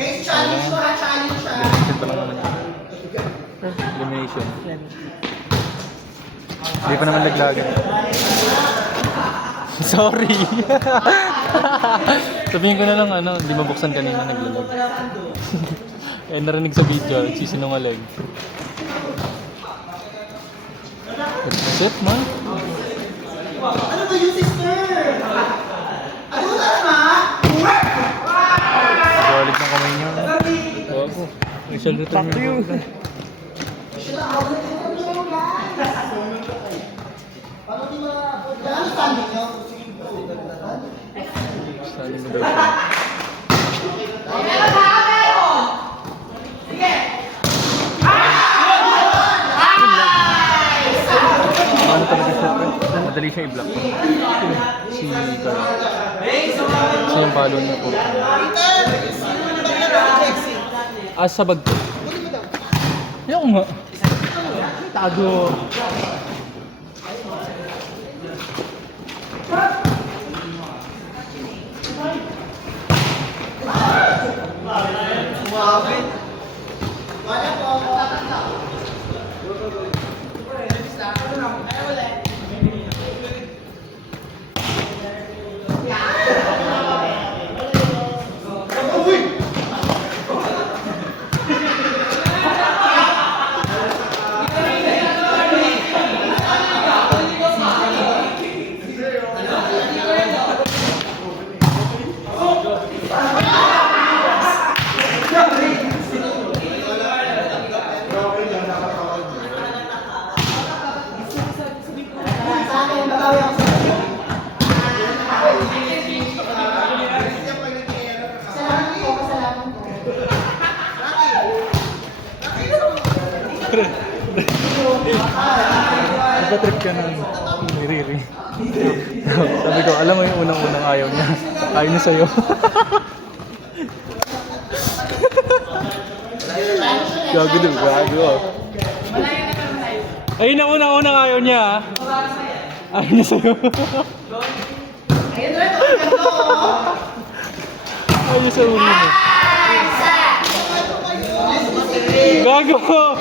Guys, challenge mo ha, challenge siya. Elimination pa naman yun. Elimination. Hindi pa naman naglagan. Sorry. Sabihin ko na lang hindi mabuksan kanina naglalag. Eh narinig sa video, nagsisinungaling. That's it, man. Ano ba yung sister? Ano ba naman? Balik ng kamay niyo. Bago. May salute na yun. Paano di mga... Ano standing nyo? Standing na daw siya. Ano talaga siya? Madali siya i-block. Si Carl. Kasi yung palo niya po. Sa bag ko. Yung nga. Tago. Nagpa-trip ka na niriri. Sabi ko, alam mo yung unang-unang ayaw niya. Ayaw niya sa'yo. Gago din, gago. Ayun ang unang-unang ayaw niya. Ayaw niya sa'yo. Ayaw niya sa ulo niya. Gago!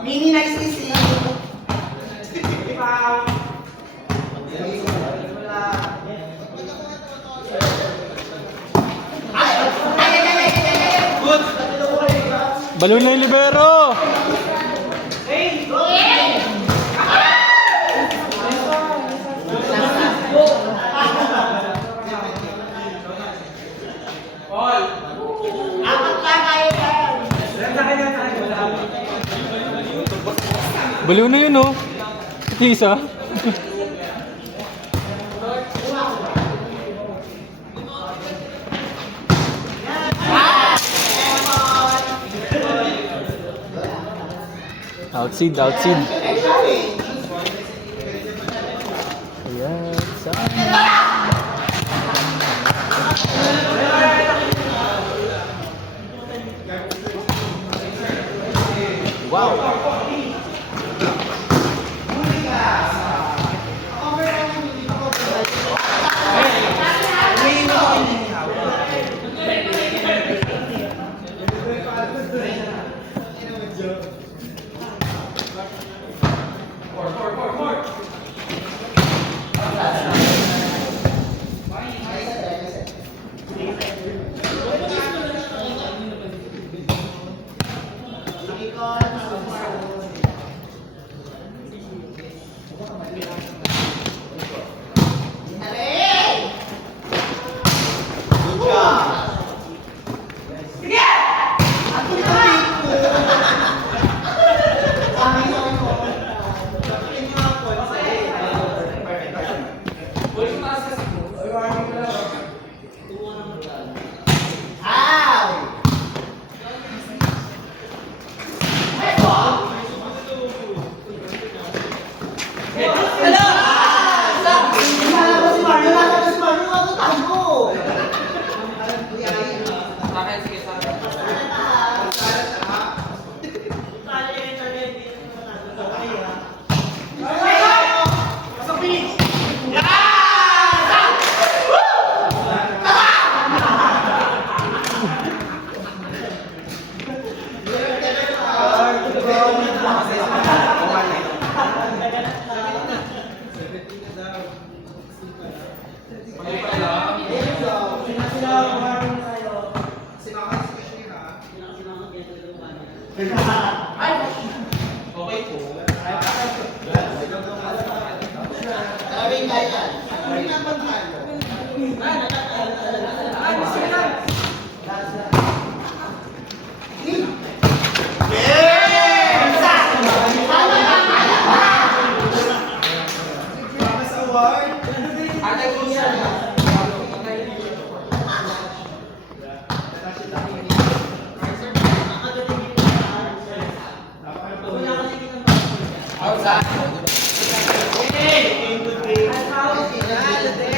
Mini nagsisi. Balon na yung libero! Baliw na yun, oh. Ito isa. Outseed, outseed. Ayan, saan? Wow! Sabi nga yan. Ano yung napanghalo?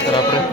Tara, pre.